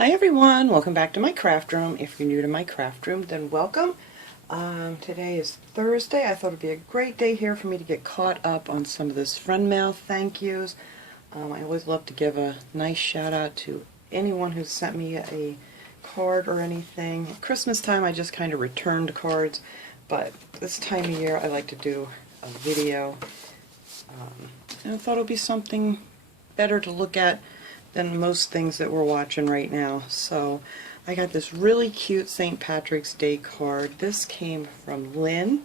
Hi everyone, welcome back to my craft room. If you're new to my craft room, then welcome. Today is Thursday. I thought it would be a great day here for me to get caught up on some of this friend mail thank yous. I always love to give a nice shout out to anyone who sent me a card or anything. At Christmas time I just kind of returned cards, but this time of year I like to do a video. And I thought it would be something better to look at than most things that we're watching right now. So I got this really cute St. Patrick's Day card. This came from Lynn,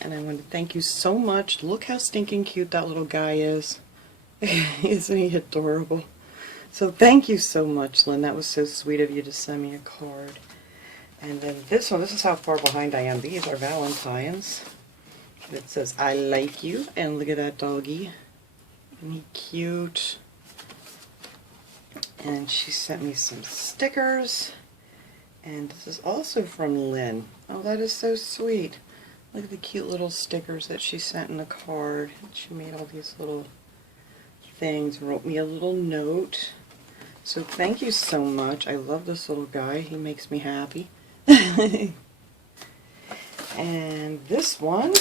and I want to thank you so much. Look how stinking cute that little guy is. Isn't he adorable? So thank you so much, Lynn. That was so sweet of you to send me a card. And then this one, this is how far behind I am. These are Valentine's. It says, I like you. And look at that doggy. Isn't he cute? And she sent me some stickers, and this is also from Lynn. Oh, that is so sweet. Look at the cute little stickers that she sent in the card. She made all these little things, wrote me a little note. So thank you so much. I love this little guy. He makes me happy. And this one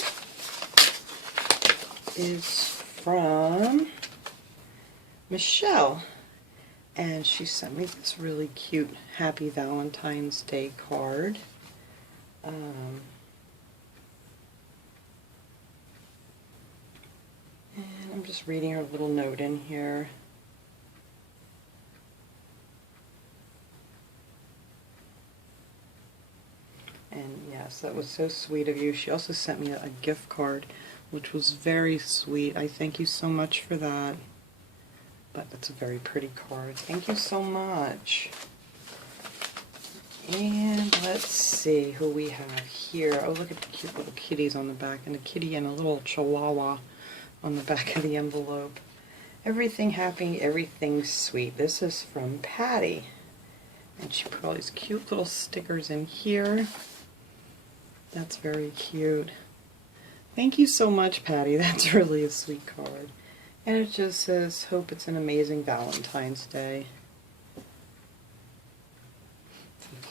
is from Michelle. And she sent me this really cute Happy Valentine's Day card. And I'm just reading her little note in here. And yes, that was so sweet of you. She also sent me a gift card, which was very sweet. I thank you so much for that. But it's a very pretty card. Thank you so much. And let's see who we have here. Oh, look at the cute little kitties on the back, and a kitty and a little chihuahua on the back of the envelope. Everything happy, everything sweet. This is from Patty. And she put all these cute little stickers in here. That's very cute. Thank you so much, Patty. That's really a sweet card. And it just says, hope it's an amazing Valentine's Day. I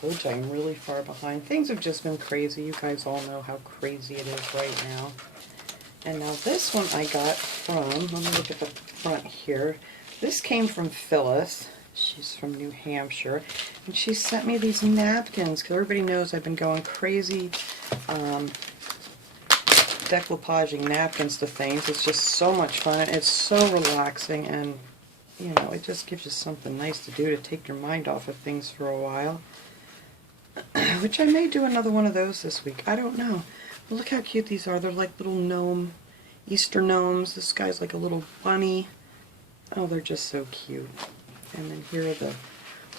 told you I'm really far behind. Things have just been crazy. You guys all know how crazy it is right now. And now this one I got from, let me look at the front here. This came from Phyllis. She's from New Hampshire. And she sent me these napkins, because everybody knows I've been going crazy decoupaging napkins to things. It's just so much fun. It's so relaxing, and you know, it just gives you something nice to do to take your mind off of things for a while. Which I may do another one of those this week. I don't know. But look how cute these are. They're like little gnome, Easter gnomes. This guy's like a little bunny. Oh, they're just so cute. And then here are the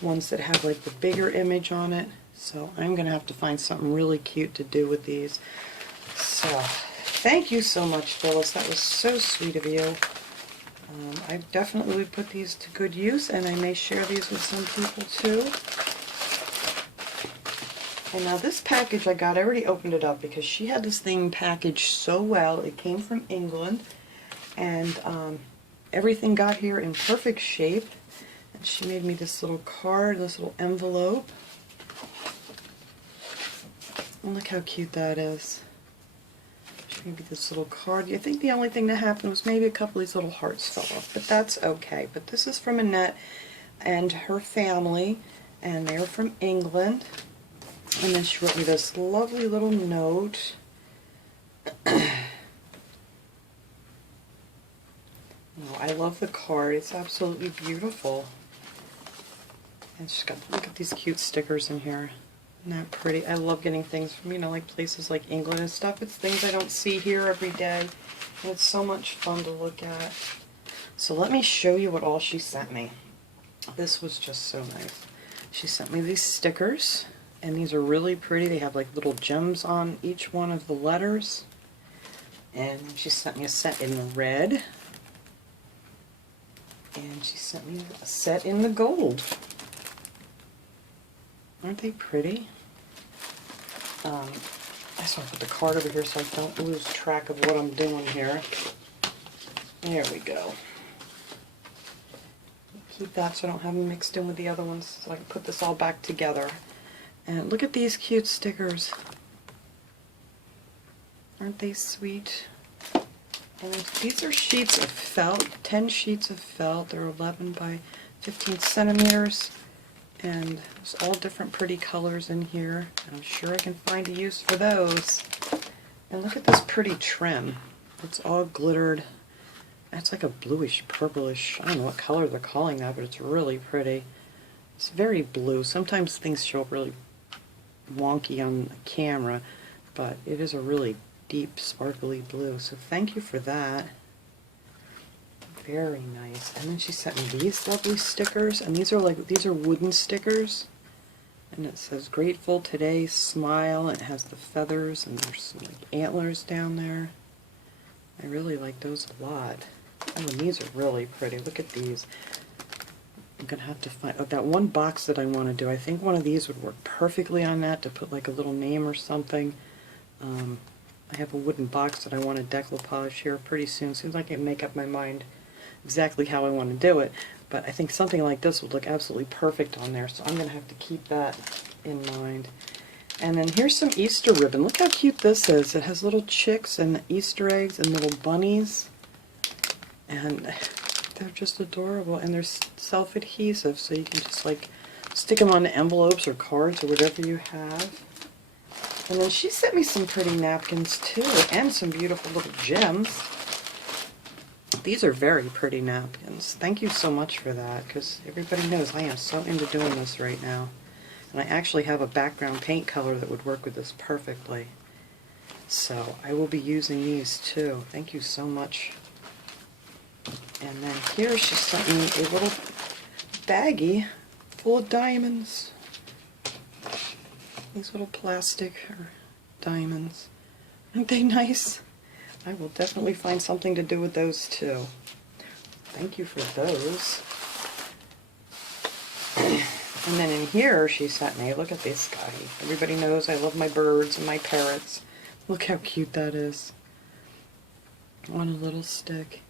ones that have like the bigger image on it. So I'm going to have to find something really cute to do with these. So thank you so much, Phyllis. That was so sweet of you. I definitely would put these to good use, and I may share these with some people too. And now this package I got, I already opened it up because she had this thing packaged so well. It came from England, and everything got here in perfect shape. And she made me this little card, this little envelope. And look how cute that is. Maybe this little card. I think the only thing that happened was maybe a couple of these little hearts fell off, but that's okay. But this is from Annette and her family, and they're from England. And then she wrote me this lovely little note. Oh, I love the card. It's absolutely beautiful. And she's got, look at these cute stickers in here. Isn't that pretty? I love getting things from, you know, like places like England and stuff. It's things I don't see here every day. And it's so much fun to look at. So let me show you what all she sent me. This was just so nice. She sent me these stickers, and these are really pretty. They have like little gems on each one of the letters. And she sent me a set in red. And she sent me a set in the gold. Aren't they pretty? I just want to put the card over here so I don't lose track of what I'm doing here. There we go. keep that so I don't have them mixed in with the other ones, so I can put this all back together. And look at these cute stickers. Aren't they sweet? And these are sheets of felt, 10 sheets of felt. They're 11 by 15 centimeters. And there's all different pretty colors in here. I'm sure I can find a use for those. And look at this pretty trim. It's all glittered. It's like a bluish, purplish, I don't know what color they're calling that, but it's really pretty. It's very blue. Sometimes things show up really wonky on the camera, but it is a really deep, sparkly blue. So thank you for that. Very nice. And then she sent me these lovely stickers, and these are wooden stickers. And it says grateful today, smile, and it has the feathers, and there's some like antlers down there. I really like those a lot. Oh, and these are really pretty. Look at these. I'm going to have to find that one box that I want to do. I think one of these would work perfectly on that, to put like a little name or something. I have a wooden box that I want to decoupage here pretty soon. As soon as I can make up my mind exactly how I want to do it. But I think something like this would look absolutely perfect on there, so I'm going to have to keep that in mind. And then here's some Easter ribbon. Look how cute this is. It has little chicks and Easter eggs and little bunnies. And they're just adorable. And they're self-adhesive, so you can just like stick them on envelopes or cards or whatever you have. And then she sent me some pretty napkins too, and some beautiful little gems. These are very pretty napkins. Thank you so much for that, because everybody knows I am so into doing this right now. And I actually have a background paint color that would work with this perfectly. So I will be using these too. Thank you so much. And then here she sent me a little baggie full of diamonds. These little plastic diamonds. Aren't they nice? I will definitely find something to do with those too. Thank you for those. And then in here she sent me, look at this guy. Everybody knows I love my birds and my parrots. Look how cute that is. On a little stick.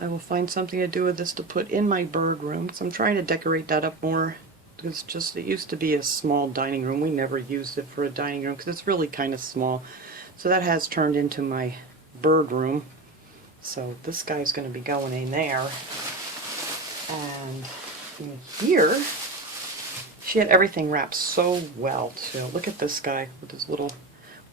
I will find something to do with this to put in my bird room. So I'm trying to decorate that up more. It used to be a small dining room. We never used it for a dining room because it's really kind of small. So that has turned into my bird room. So this guy's going to be going in there. And in here, she had everything wrapped so well too. Look at this guy with his little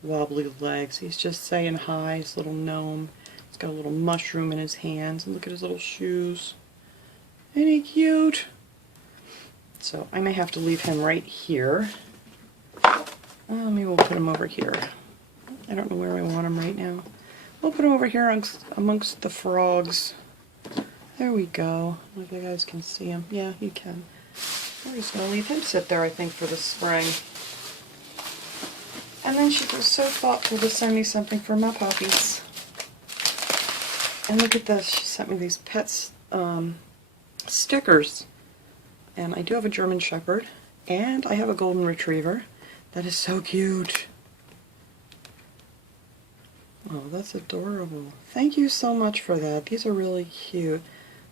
wobbly legs. He's just saying hi, his little gnome. He's got a little mushroom in his hands. And look at his little shoes. Ain't he cute? So I may have to leave him right here. Maybe we'll put him over here. I don't know where I want him right now. We'll put him over here amongst the frogs. There we go. If you guys can see him. Yeah, you can. We're just going to leave him sit there, I think, for the spring. And then she was so thoughtful to send me something for my puppies. And look at this. She sent me these pets stickers. And I do have a German Shepherd, and I have a Golden Retriever. That is so cute. Oh, that's adorable. Thank you so much for that. These are really cute.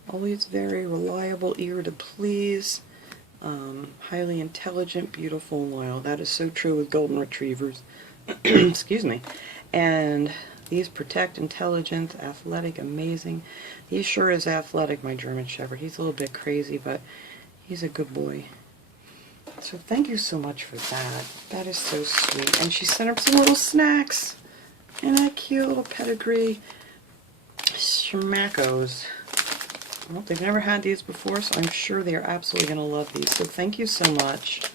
Always very reliable, eager to please, highly intelligent, beautiful, and loyal. That is so true with Golden Retrievers. Excuse me. And these protect, intelligent, athletic, amazing. He sure is athletic, my German Shepherd. He's a little bit crazy, but he's a good boy. So thank you so much for that. That is so sweet. And she sent up some little snacks. Isn't that cute? Little pedigree schmackos. Well, they've never had these before, so I'm sure they are absolutely going to love these. So thank you so much.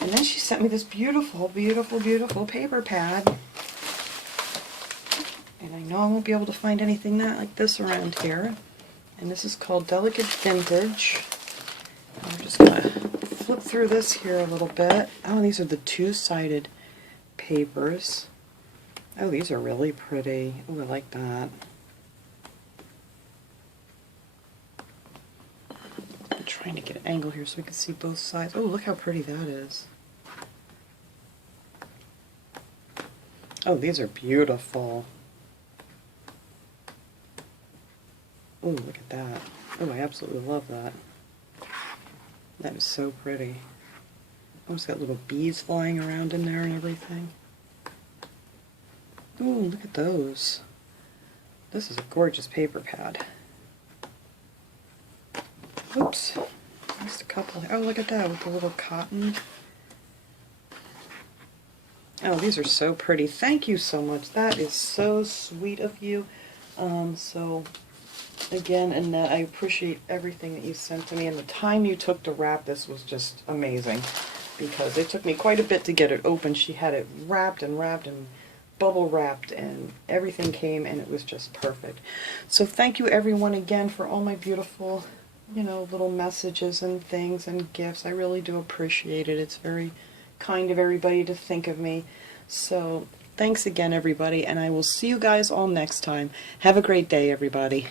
And then she sent me this beautiful, beautiful, beautiful paper pad. And I know I won't be able to find anything like this around here. And this is called Delicate Vintage. I'm just going to flip through this here a little bit. Oh, these are the two-sided papers. Oh, these are really pretty. Oh, I like that. I'm trying to get an angle here so we can see both sides. Oh, look how pretty that is. Oh, these are beautiful. Oh, look at that. Oh, I absolutely love that. That is so pretty. Oh, it's got little bees flying around in there and everything. Oh, look at those. This is a gorgeous paper pad. Oops. Just a couple. Oh, look at that with the little cotton. Oh, these are so pretty. Thank you so much. That is so sweet of you. So, again, Annette, I appreciate everything that you sent to me, and the time you took to wrap this was just amazing, because it took me quite a bit to get it open. She had it wrapped and bubble wrapped, and everything came, and it was just perfect. So thank you everyone again for all my beautiful, little messages and things and gifts. I really do appreciate it. It's very kind of everybody to think of me. So thanks again, everybody, and I will see you guys all next time. Have a great day, everybody.